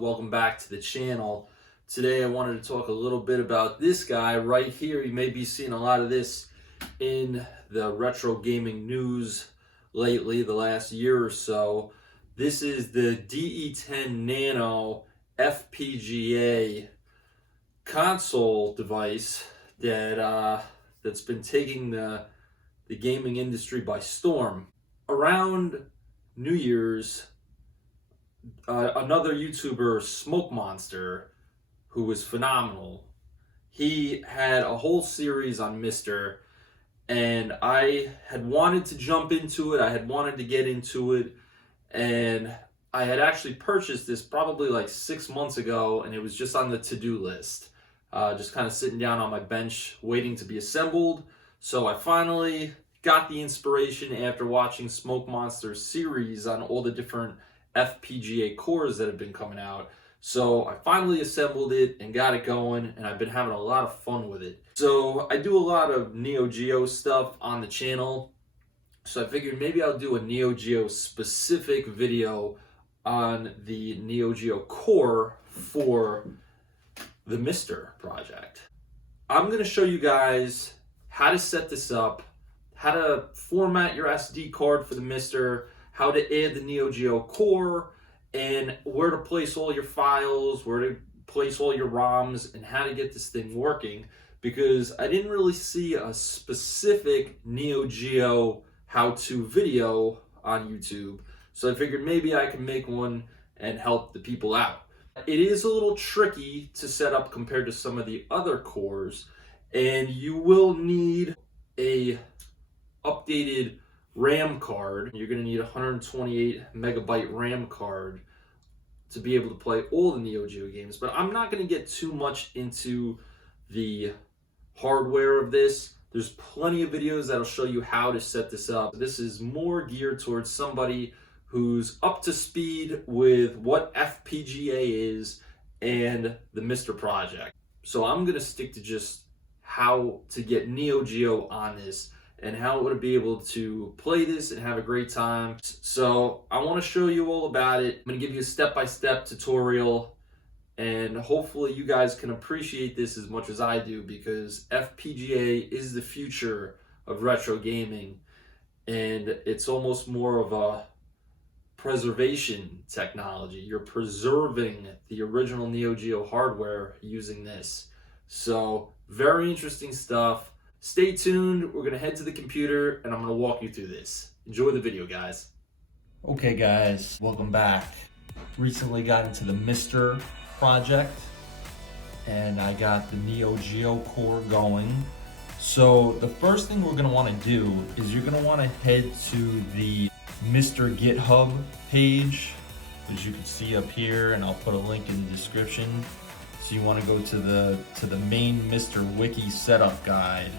welcome back to the channel. Today I wanted to talk a little bit about this guy right here. You may be seeing a lot of this in the retro gaming news lately, the last year or so. This is the DE-10 Nano FPGA console device that's been taking the gaming industry by storm. Around New Year's, another YouTuber, Smokemonster, who was phenomenal, he had a whole series on MiSTer, and I had wanted to jump into it. I had wanted to get into it, and I had actually purchased this probably like 6 months ago, and it was just on the to-do list, just kind of sitting down on my bench waiting to be assembled. So I finally got the inspiration after watching Smokemonster's series on all the different FPGA cores that have been coming out. So I finally assembled it and got it going, and I've been having a lot of fun with it. So I do a lot of Neo Geo stuff on the channel, so I figured maybe I'll do a Neo Geo specific video on the Neo Geo core for the MiSTer project. I'm going to show you guys how to set this up, how to format your SD card for the MiSTer, how to add the Neo Geo core, and where to place all your files, where to place all your ROMs, and how to get this thing working, because I didn't really see a specific Neo Geo how-to video on YouTube. So I figured maybe I can make one and help the people out. It is a little tricky to set up compared to some of the other cores, and you will need a updated RAM card. You're going to need a 128 megabyte RAM card to be able to play all the Neo Geo games. But I'm not going to get too much into the hardware of this. There's plenty of videos that'll show you how to set this up. This is more geared towards somebody who's up to speed with what FPGA is and the MiSTer project. So I'm going to stick to just how to get Neo Geo on this and how to be able to play this and have a great time. So I want to show you all about it. I'm going to give you a step-by-step tutorial, and hopefully you guys can appreciate this as much as I do, because FPGA is the future of retro gaming, and it's almost more of a preservation technology. You're preserving the original Neo Geo hardware using this. So very interesting stuff. Stay tuned. We're going to head to the computer and I'm going to walk you through this. Enjoy the video, guys. Okay, guys, welcome back. Recently got into the MiSTer project and I got the Neo Geo core going. So the first thing we're going to want to do is you're going to want to head to the MiSTer GitHub page, as you can see up here, and I'll put a link in the description. So you want to go to the main MiSTer wiki setup guide.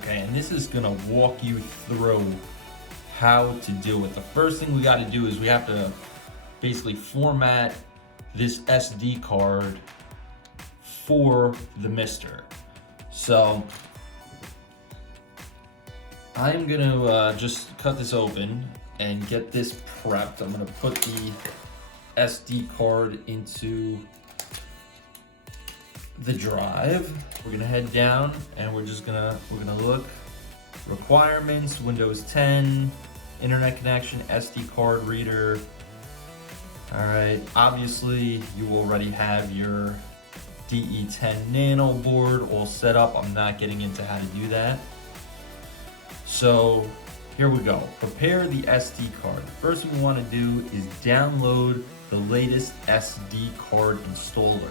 Okay, and this is going to walk you through how to do it. The first thing we got to do is we have to basically format this SD card for the MiSTer. So I'm going to just cut this open and get this prepped. I'm going to put the SD card into the drive. We're gonna head down and we're gonna look requirements, Windows 10, internet connection, SD card reader. All right, obviously you already have your DE-10 Nano board all set up. I'm not getting into how to do that. So here we go. Prepare the SD card. The first thing we want to do is download the latest SD card installer.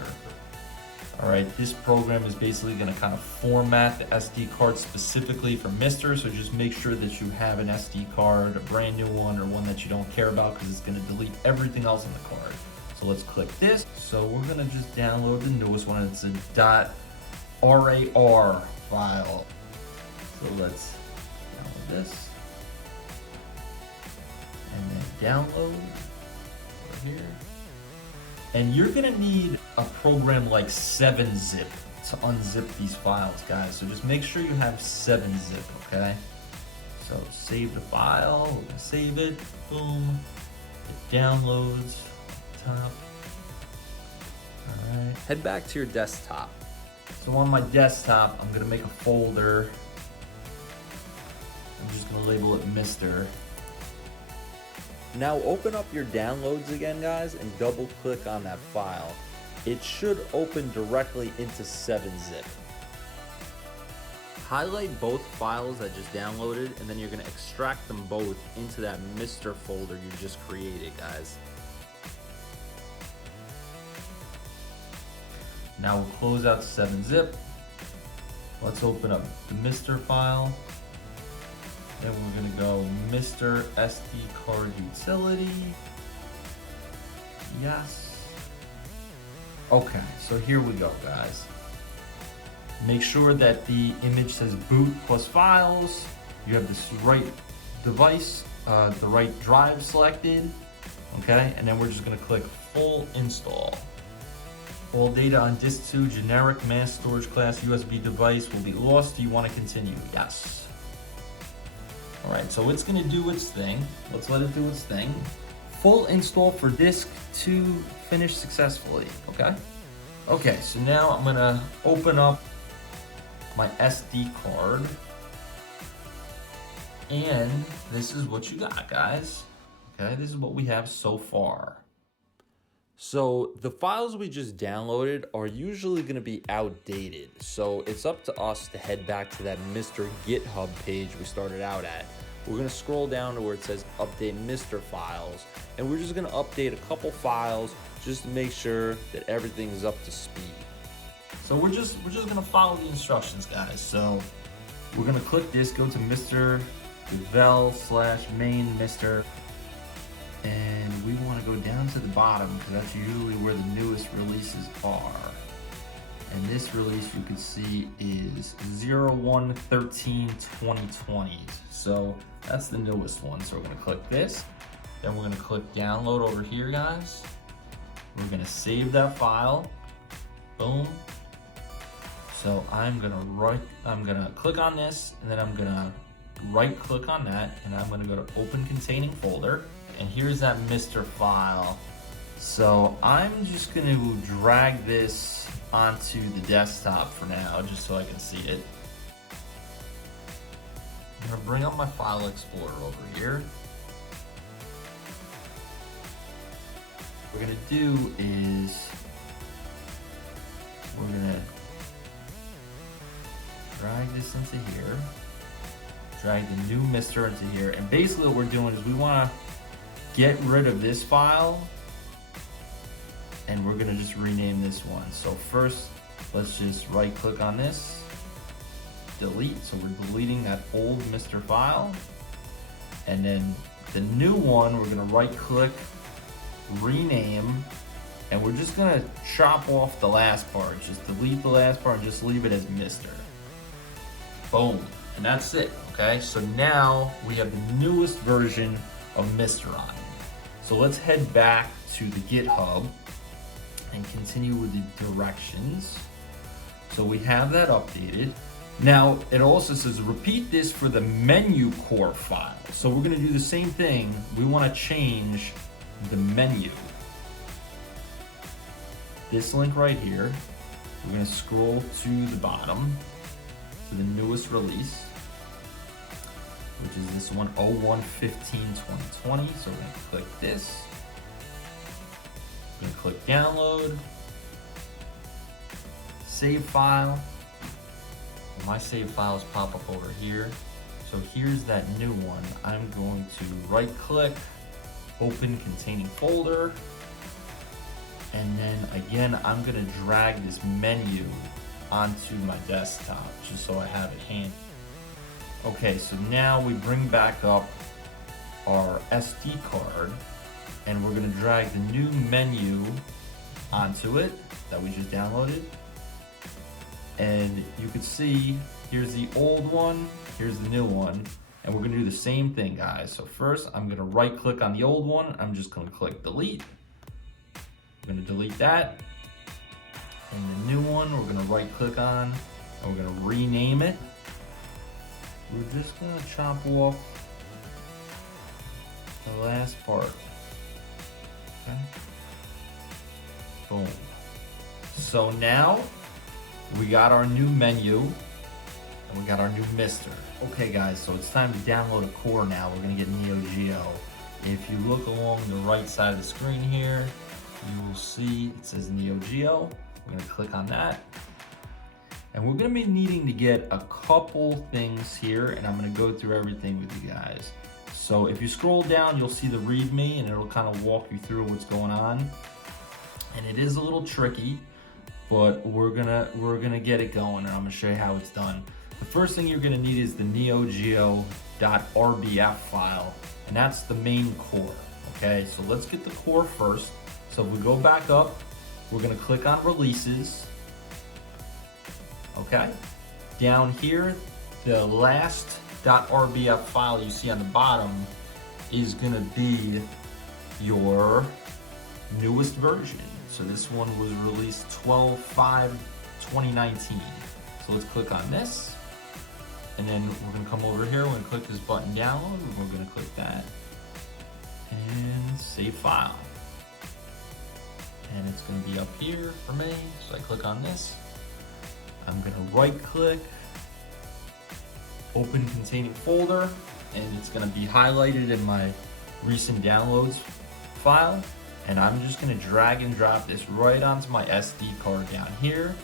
All right, this program is basically going to kind of format the SD card specifically for MiSTer, so just make sure that you have an SD card, a brand new one, or one that you don't care about, because it's going to delete everything else on the card. So let's click this. So we're going to just download the newest one. It's a .rar file. So let's download this. And then download over here. And you're gonna need a program like 7-Zip to unzip these files, guys. So just make sure you have 7-Zip, okay? So save the file, we're gonna save it, boom. It downloads, top. head back to your desktop. So on my desktop, I'm gonna make a folder. I'm just gonna label it MiSTer. Now open up your downloads again, guys, and double click on that file. It should open directly into 7-zip. Highlight both files I just downloaded, and then you're gonna extract them both into that MiSTer folder you just created, guys. Now we'll close out 7-zip. Let's open up the MiSTer file. Then we're gonna go MiSTer SD card utility. Yes. Okay, so here we go, guys. Make sure that the image says boot plus files. You have this right device, the right drive selected. Okay, and then we're just gonna click full install. All data on disk 2 generic mass storage class USB device will be lost. Do you want to continue? Yes. All right, so it's gonna do its thing. Let's let it do its thing. Full install for disk 2 finished successfully, okay? Okay, so now I'm gonna open up my SD card. And this is what you got, guys. Okay, this is what we have so far. So the files we just downloaded are usually going to be outdated. So it's up to us to head back to that MiSTer GitHub page we started out at. We're going to scroll down to where it says update MiSTer files. And we're just going to update a couple files just to make sure that everything is up to speed. So we're just going to follow the instructions, guys. So we're going to click this, go to MiSTer devel/main MiSTer. And we want to go down to the bottom because that's usually where the newest releases are. And this release you can see is 01/13/2020. So that's the newest one. So we're going to click this. Then we're going to click download over here, guys. We're going to save that file. Boom. So I'm going to click on this, and then I'm going to right click on that, and I'm going to go to open containing folder. And here's that MiSTer file. So I'm just going to drag this onto the desktop for now, just so I can see it. I'm going to bring up my file explorer over here. What we're going to do is we're going to drag this into here, drag the new MiSTer into here, and basically what we're doing is we want to get rid of this file, and we're gonna just rename this one. So first, let's just right click on this, delete. So we're deleting that old MiSTer file. And then the new one, we're gonna right click, rename, and we're just gonna chop off the last part. Just delete the last part and just leave it as MiSTer. Boom, and that's it, okay? So now we have the newest version of MiSTer on. So let's head back to the GitHub and continue with the directions. So we have that updated. Now it also says repeat this for the menu core file. So we're going to do the same thing. We want to change the menu. This link right here, we're going to scroll to the bottom to the newest release, which is this one, 01/15/2020. So we're gonna click this. We're gonna click download, save file. And my save files pop up over here. So here's that new one. I'm going to right click, open containing folder. And then again, I'm gonna drag this menu onto my desktop just so I have it handy. Okay, so now we bring back up our SD card, and we're gonna drag the new menu onto it that we just downloaded. And you can see, here's the old one, here's the new one, and we're gonna do the same thing, guys. So first, I'm gonna right click on the old one, I'm just gonna click delete. I'm gonna delete that. And the new one, we're gonna right click on, and we're gonna rename it. We're just gonna chop off the last part. Okay. Boom. So now we got our new menu and we got our new MiSTer. Okay guys, so it's time to download a core now. We're gonna get Neo Geo. If you look along the right side of the screen here, you will see it says Neo Geo. We're gonna click on that. And we're gonna be needing to get a couple things here, and I'm gonna go through everything with you guys. So if you scroll down, you'll see the README, and it'll kind of walk you through what's going on. And it is a little tricky, but we're gonna get it going, and I'm gonna show you how it's done. The first thing you're gonna need is the Neo Geo.rbf file, and that's the main core. Okay, so let's get the core first. So if we go back up, we're gonna click on releases. Okay, down here, the last .rbf file you see on the bottom is gonna be your newest version. So this one was released 12/5/2019. So let's click on this, and then we're gonna come over here, we're gonna click this button download, and we're gonna click that, and save file. And it's gonna be up here for me, so I click on this. I'm gonna right click, open containing folder, and it's gonna be highlighted in my recent downloads file. And I'm just gonna drag and drop this right onto my SD card down here.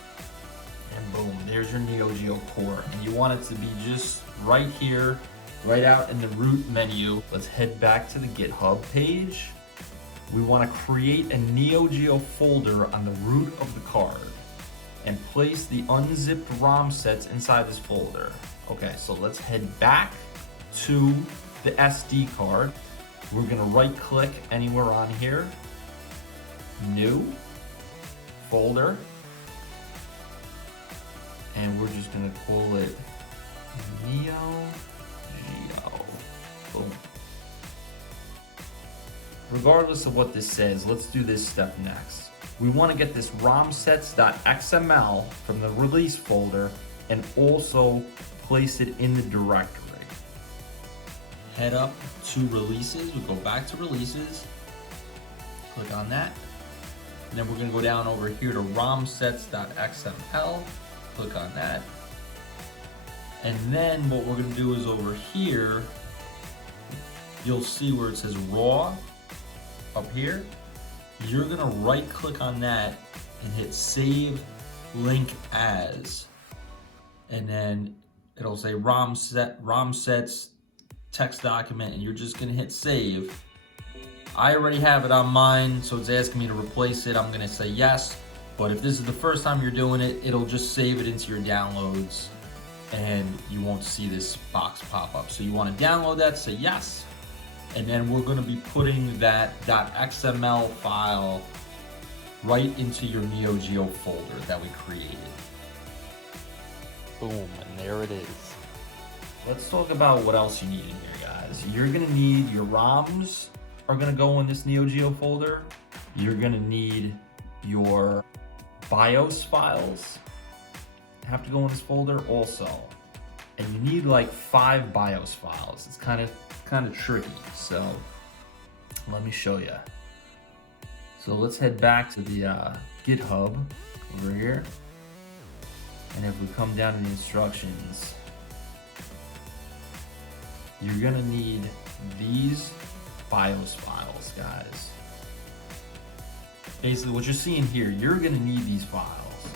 And boom, there's your Neo Geo core. And you want it to be just right here, right out in the root menu. Let's head back to the GitHub page. We wanna create a Neo Geo folder on the root of the card and place the unzipped ROM sets inside this folder. Okay, so let's head back to the SD card. We're gonna right click anywhere on here, new, folder, and we're just gonna call it Neo Geo, boom. Regardless of what this says, let's do this step next. We wanna get this romsets.xml from the release folder and also place it in the directory. Head up to releases, we go back to releases, click on that, and then we're gonna go down over here to romsets.xml, click on that, and then what we're gonna do is over here, you'll see where it says raw up here. You're gonna right click on that and hit save link as, and then it'll say romsets text document, and you're just gonna hit save. I already have it on mine, so it's asking me to replace it. I'm gonna say yes, but if this is the first time you're doing it, it'll just save it into your downloads and you won't see this box pop up. So you wanna download that, say yes, and then we're gonna be putting that .xml file right into your Neo Geo folder that we created. Boom, and there it is. Let's talk about what else you need in here, guys. You're gonna need your ROMs are gonna go in this Neo Geo folder. You're gonna need your BIOS files, have to go in this folder also. And you need like 5 BIOS files. It's kind of tricky, so let me show you. So let's head back to the GitHub over here. And if we come down to the instructions, you're gonna need these BIOS files, guys. Basically what you're seeing here, you're gonna need these files.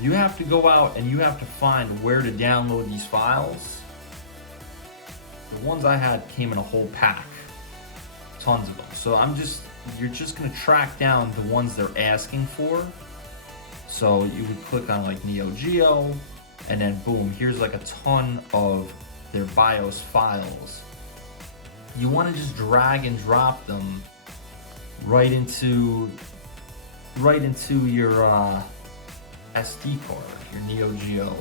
You have to go out and you have to find where to download these files. The ones I had came in a whole pack, tons of them. So you're just gonna track down the ones they're asking for. So you would click on like Neo Geo, and then boom, here's like a ton of their BIOS files. You wanna just drag and drop them right into your SD card, your Neo Geo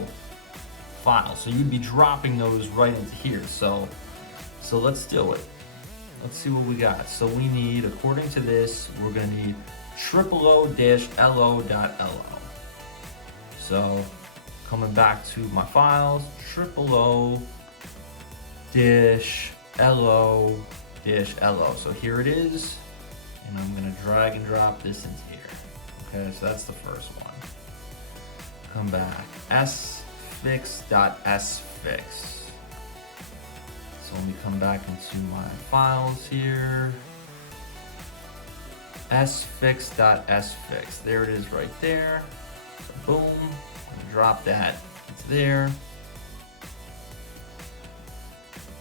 file. So you'd be dropping those right into here. So let's do it. Let's see what we got. So we need, according to this, we're gonna need OO-LO.LO. So coming back to my files, OO-LO-LO. So here it is, and I'm gonna drag and drop this into here. Okay, so that's the first one. Come back, sfix.sfix. So let me come back into my files here. sfix.sfix. There it is right there. Boom. Drop that. It's there.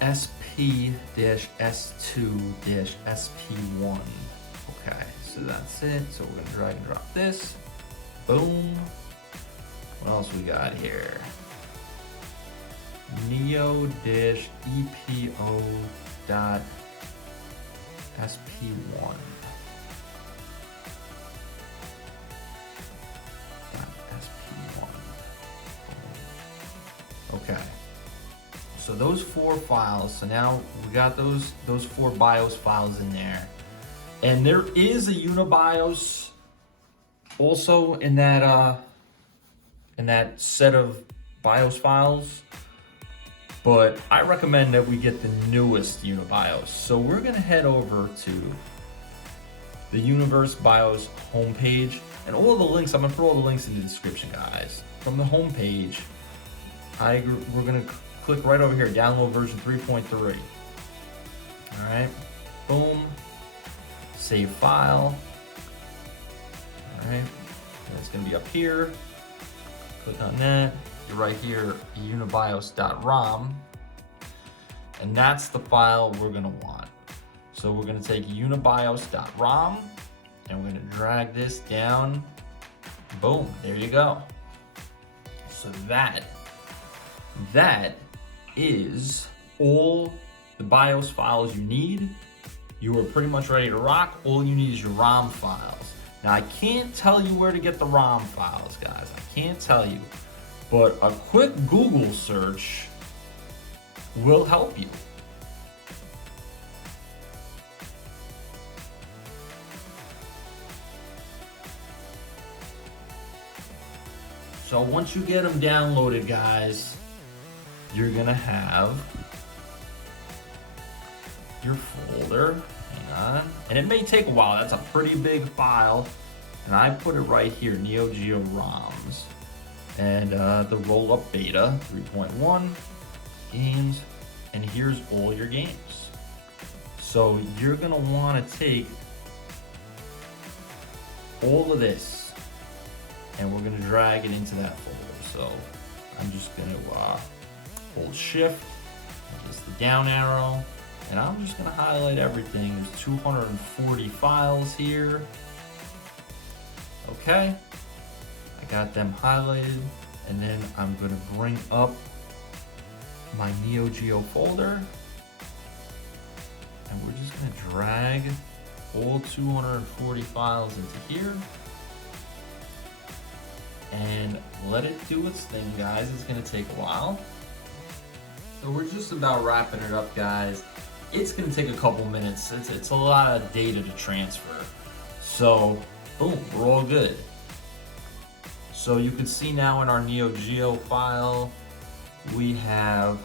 sp-s2-sp1. Okay, so that's it. So we're gonna drag and drop this. Boom. What else we got here? Neo-epo.sp1. Okay, so those 4 files. So now we got those 4 BIOS files in there, and there is a UniBIOS also in that set of BIOS files, but I recommend that we get the newest UniBIOS. So we're gonna head over to the Universe BIOS homepage, and all the links, I'm gonna put all the links in the description, guys. From the homepage, we're gonna click right over here, download version 3.3. All right, boom, save file. All right, and it's gonna be up here. Click on that. You're right here, unibios.rom, and that's the file we're gonna want. So we're gonna take unibios.rom, and we're gonna drag this down. Boom, there you go. So that is all the BIOS files you need. You are pretty much ready to rock. All you need is your ROM files. Now, I can't tell you where to get the ROM files, guys. I can't tell you. But a quick Google search will help you. So once you get them downloaded, guys, you're gonna have your folder. Hang on. And it may take a while. That's a pretty big file. And I put it right here, Neo Geo ROMs. And the roll-up beta 3.1 games. And here's all your games. So you're gonna wanna take all of this, and we're gonna drag it into that folder. So I'm just gonna hold shift, just the down arrow, and I'm just gonna highlight everything. There's 240 files here. Okay, I got them highlighted, and then I'm gonna bring up my Neo Geo folder, and we're just gonna drag all 240 files into here and let it do its thing, guys. It's gonna take a while. So we're just about wrapping it up, guys. It's gonna take a couple minutes. It's a lot of data to transfer. So, boom, we're all good. So you can see now in our Neo Geo file, we have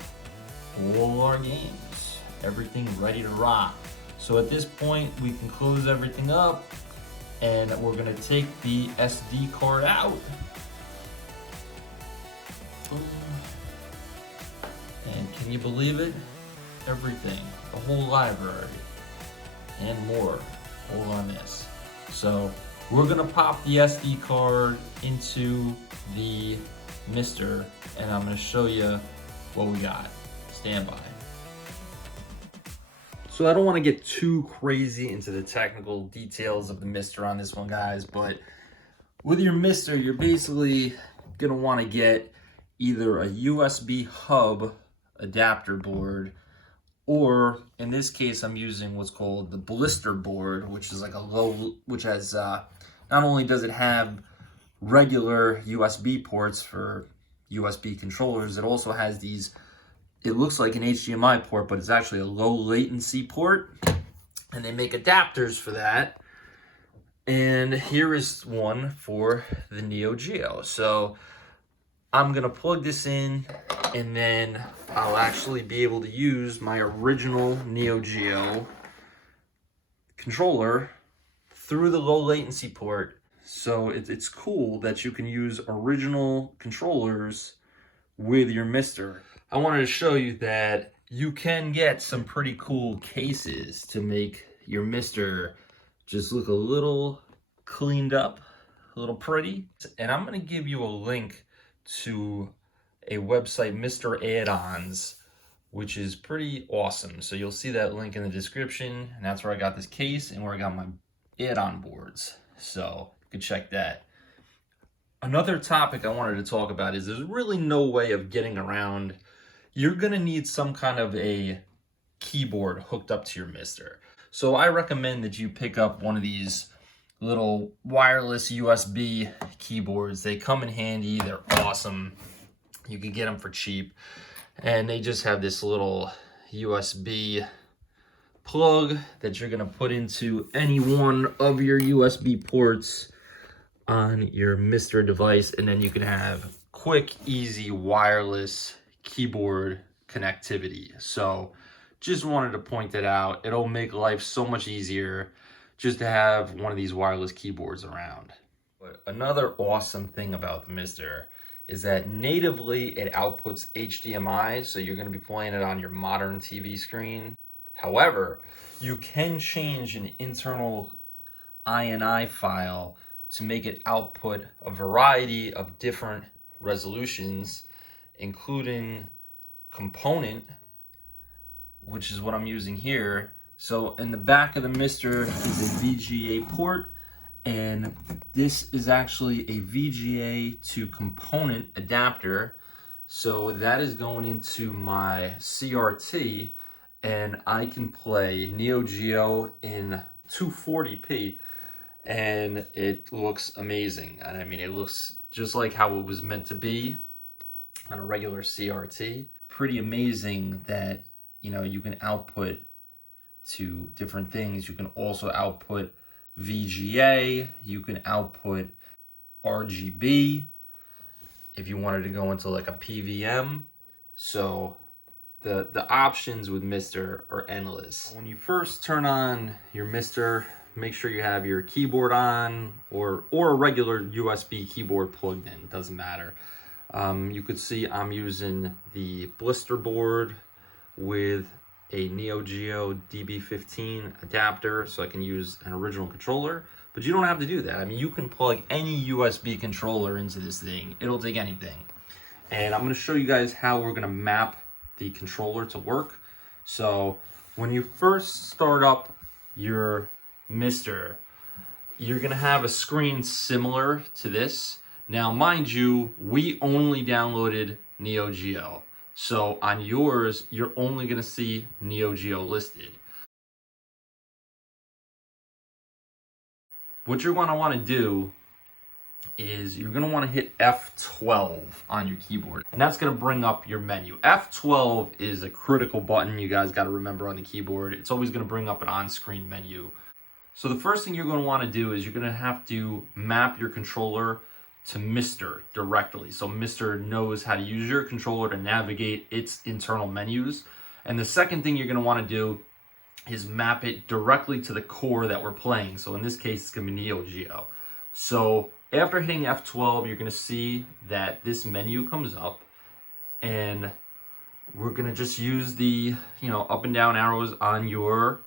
all our games, everything ready to rock. So at this point, we can close everything up, and we're gonna take the SD card out. Boom. And can you believe it? Everything, the whole library, and more, all on this. So we're gonna pop the SD card into the MiSTer, and I'm gonna show you what we got. Stand by. So I don't want to get too crazy into the technical details of the MiSTer on this one, guys, but with your MiSTer, you're basically gonna want to get either a USB hub adapter board, or in this case, I'm using what's called the Blisster Board, which is like which has, not only does it have regular USB ports for USB controllers, it also has these, it looks like an HDMI port, but it's actually a low latency port, and they make adapters for that. And here is one for the Neo Geo. So I'm gonna plug this in, and then I'll actually be able to use my original Neo Geo controller through the low latency port So it's cool that you can use original controllers with your MiSTer. I wanted to show you that you can get some pretty cool cases to make your MiSTer just look a little cleaned up, a little pretty. And I'm going to give you a link to a website, MiSTer Add-Ons, which is pretty awesome. So you'll see that link in the description, and that's where I got this case and where I got my add-on boards. So you can check that. Another topic I wanted to talk about is there's really no way of getting around. You're gonna need some kind of a keyboard hooked up to your MiSTer. So I recommend that you pick up one of these little wireless USB keyboards. They come in handy, they're awesome. You can get them for cheap. And they just have this little USB plug that you're gonna put into any one of your USB ports on your MiSTer device, and then you can have quick, easy, wireless keyboard connectivity. So just wanted to point that out. It'll make life so much easier just to have one of these wireless keyboards around. But another awesome thing about the MiSTer is that natively it outputs HDMI, so you're going to be playing it on your modern TV screen. However, you can change an internal INI file to make it output a variety of different resolutions, including component, which is what I'm using here. So in the back of the MiSTer is a VGA port, and this is actually a VGA to component adapter. So that is going into my CRT, and I can play Neo Geo in 240p, and it looks amazing. And I mean, it looks just like how it was meant to be on a regular CRT. Pretty amazing that, you know, you can output to different things. You can also output VGA, you can output RGB if you wanted to go into like a PVM. So the options with MiSTer are endless. When you first turn on your MiSTer, make sure you have your keyboard on, or a regular USB keyboard plugged in, doesn't matter. You could see I'm using the Blisster Board with a Neo Geo DB15 adapter, so I can use an original controller. But you don't have to do that. I mean, you can plug any USB controller into this thing. It'll take anything. And I'm going to show you guys how we're going to map the controller to work. So when you first start up your MiSTer, you're going to have a screen similar to this. Now, mind you, we only downloaded Neo Geo. So on yours, you're only going to see Neo Geo listed. What you're going to want to do is you're going to want to hit F12 on your keyboard, and that's going to bring up your menu. F12 is a critical button you guys got to remember on the keyboard. It's always going to bring up an on-screen menu. So the first thing you're going to want to do is you're going to have to map your controller to MiSTer directly. So MiSTer knows how to use your controller to navigate its internal menus. And the second thing you're going to want to do is map it directly to the core that we're playing. So in this case, it's going to be Neo Geo. So after hitting F12, you're going to see that this menu comes up, and we're going to just use the, you know, up and down arrows on your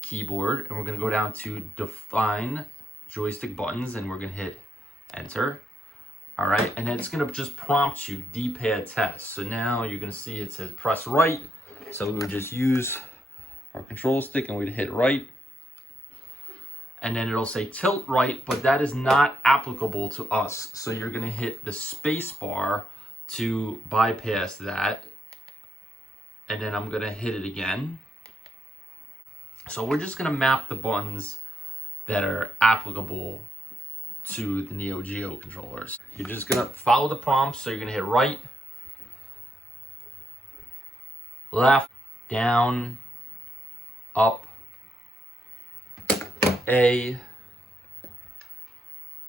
keyboard, and we're going to go down to define joystick buttons, and we're going to hit enter. All right, and it's going to just prompt you D-pad test. So now you're going to see it says press right. So we would just use our control stick and we'd hit right. And then it'll say tilt right, but that is not applicable to us. So you're going to hit the space bar to bypass that. And then I'm going to hit it again. So we're just going to map the buttons that are applicable to the Neo Geo controllers. You're just gonna follow the prompts. So you're gonna hit right, left, down, up, A,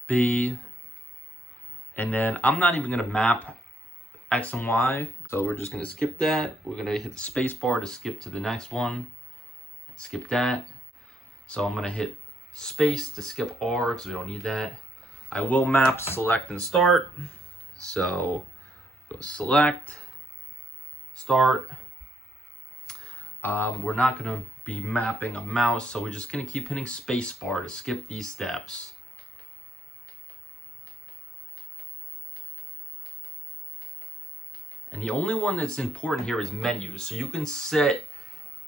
B, and then I'm not even gonna map X and Y. So we're just gonna skip that. We're gonna hit the space bar to skip to the next one. Skip that. So I'm gonna hit space to skip R because we don't need that. I will map select and start. So go select, start. We're not going to be mapping a mouse, so we're just going to keep hitting spacebar to skip these steps. And the only one that's important here is menus. So you can set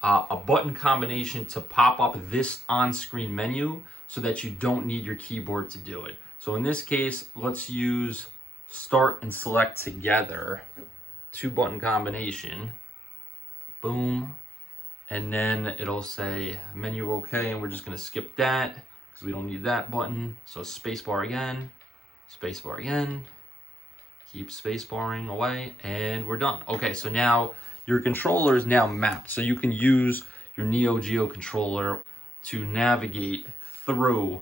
a button combination to pop up this on-screen menu so that you don't need your keyboard to do it. So in this case, let's use start and select together. 2-button combination. Boom. And then it'll say menu okay, and we're just gonna skip that because we don't need that button. So spacebar again, keep spacebarring away, and we're done. Okay, so now your controller is now mapped. So you can use your Neo Geo controller to navigate through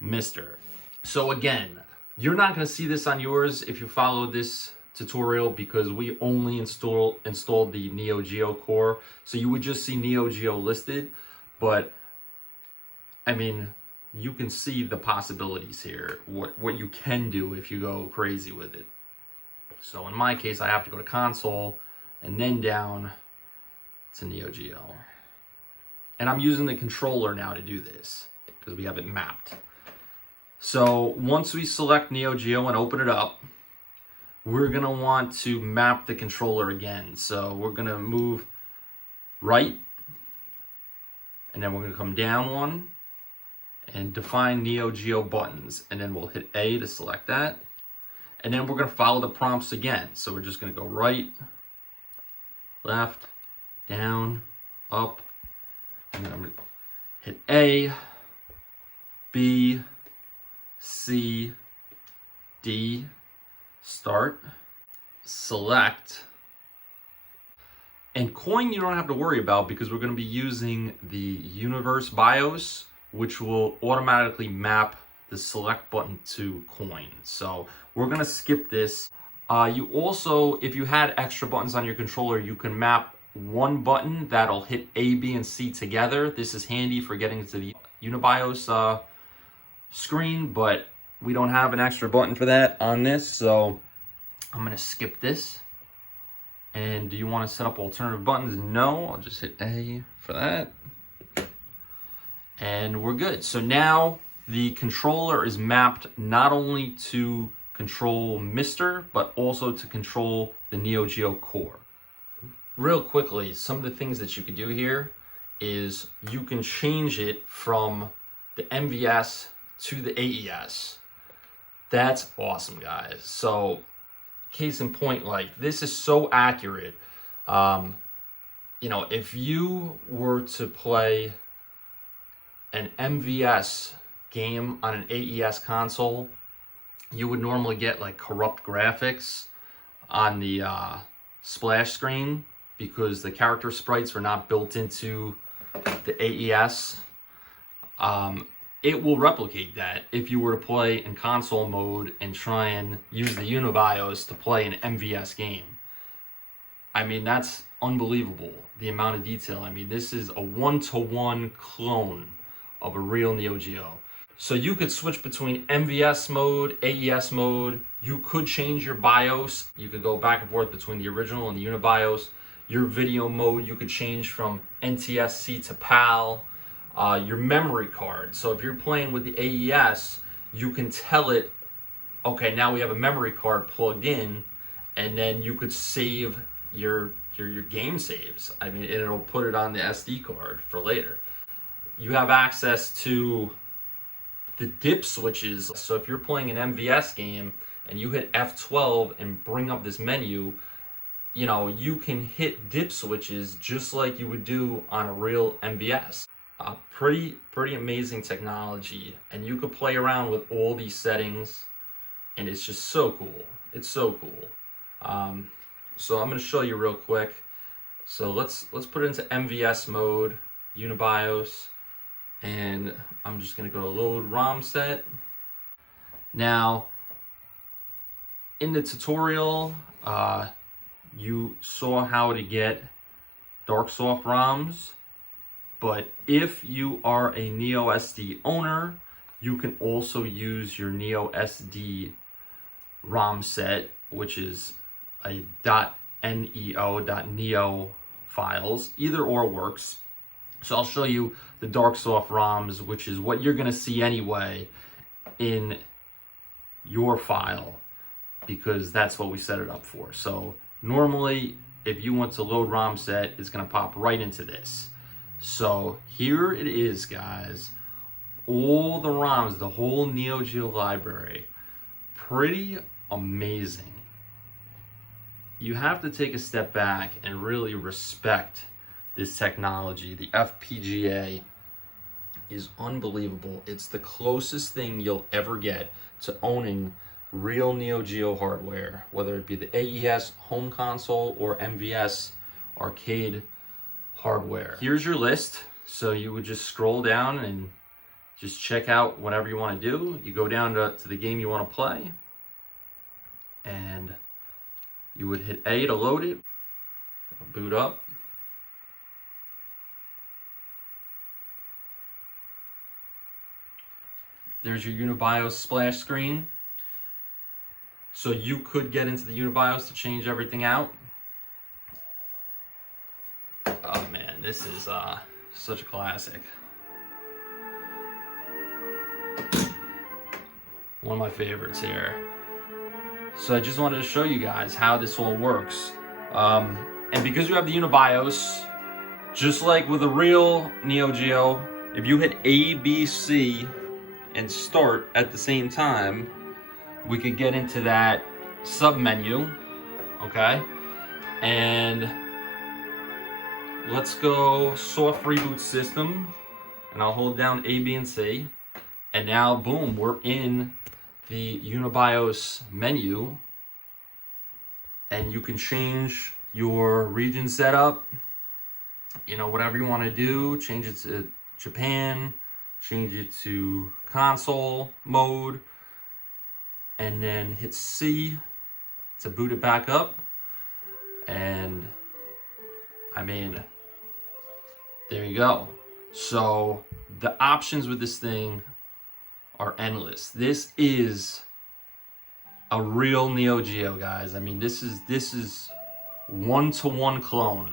MiSTer. So again, you're not gonna see this on yours if you follow this tutorial because we only installed the Neo Geo core. So you would just see Neo Geo listed, but I mean, you can see the possibilities here, what you can do if you go crazy with it. So in my case, I have to go to console and then down to Neo Geo. And I'm using the controller now to do this because we have it mapped. So once we select Neo Geo and open it up, we're gonna want to map the controller again. So we're gonna move right, and then we're gonna come down one and define Neo Geo buttons. And then we'll hit A to select that. And then we're gonna follow the prompts again. So we're just gonna go right, left, down, up, and then I'm gonna hit A, B, C, D, start, select, and coin you don't have to worry about because we're going to be using the universe BIOS, which will automatically map the select button to coin. So we're going to skip this. You also, if you had extra buttons on your controller, you can map one button that'll hit A, B, and C together. This is handy for getting to the UniBIOS screen, but we don't have an extra button for that on this, so I'm gonna skip this. And do you want to set up alternative buttons? No, I'll just hit A for that. And we're good. So now the controller is mapped not only to control MiSTer, but also to control the Neo Geo core. Real quickly, some of the things that you can do here is you can change it from the MVS to the AES. That's awesome, guys. So case in point, like this is so accurate. You know, if you were to play an MVS game on an AES console, you would normally get like corrupt graphics on the splash screen because the character sprites were not built into the AES. It will replicate that if you were to play in console mode and try and use the UniBIOS to play an MVS game. I mean, that's unbelievable, the amount of detail. I mean, this is a one-to-one clone of a real Neo Geo. So you could switch between MVS mode, AES mode. You could change your BIOS. You could go back and forth between the original and the UniBIOS. Your video mode, you could change from NTSC to PAL. Your memory card. So if you're playing with the AES, you can tell it, okay, now we have a memory card plugged in, and then you could save your game saves. I mean, it'll put it on the SD card for later. You have access to the dip switches. So if you're playing an MVS game and you hit F12 and bring up this menu, you know, you can hit dip switches just like you would do on a real MVS. Pretty amazing technology, and you could play around with all these settings, and it's just so cool. It's so cool. So I'm going to show you real quick. So let's put it into MVS mode, UniBIOS, and I'm just going to go to load ROM set. Now, in the tutorial, you saw how to get Darksoft ROMs. But if you are a NeoSD owner, You can also use your Neo SD ROM set, which is a .neo files. Either or works. So I'll show you the Darksoft ROMs, which is what you're going to see anyway in your file, because that's what we set it up for. So normally, if you want to load ROM set, it's going to pop right into this. So here it is, guys. All the ROMs, the whole Neo Geo library. Pretty amazing. You have to take a step back and really respect this technology. The FPGA is unbelievable. It's the closest thing you'll ever get to owning real Neo Geo hardware, whether it be the AES home console or MVS arcade hardware. Here's your list. So you would just scroll down and just check out whatever you want to do. You go down to the game you want to play, and you would hit A to load it. It'll boot up. There's your Unibios splash screen. So you could get into the Unibios to change everything out. Oh man, this is such a classic. One of my favorites here. So I just wanted to show you guys how this all works. And because you have the Unibios, just like with a real Neo Geo, if you hit A, B, C, and start at the same time, we could get into that sub menu, okay? And let's go soft reboot system, and I'll hold down A, B, and C, and now boom, we're in the Unibios menu, and you can change your region setup, you know, whatever you want to do. Change it to Japan, change it to console mode, and then hit C to boot it back up. And I mean, there you go. So the options with this thing are endless. This is a real Neo Geo, guys. I mean, this is one-to-one clone.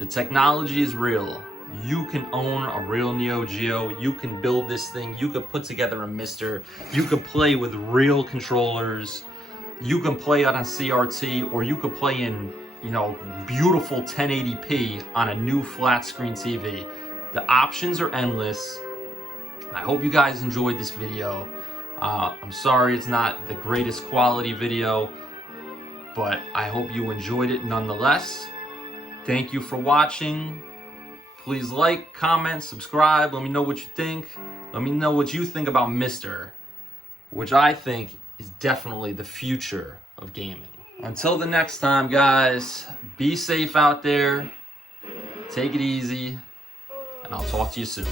The technology is real. You can own a real Neo Geo. You can build this thing. You could put together a MiSTer. You could play with real controllers. You can play on a CRT, or you could play in, you know, beautiful 1080p on a new flat screen TV. The options are endless. I hope you guys enjoyed this video. I'm sorry it's not the greatest quality video, but I hope you enjoyed it nonetheless. Thank you for watching. Please like, comment, subscribe. Let me know what you think. Let me know what you think about MiSTer, which I think is definitely the future of gaming. Until the next time, guys, be safe out there. Take it easy, and I'll talk to you soon.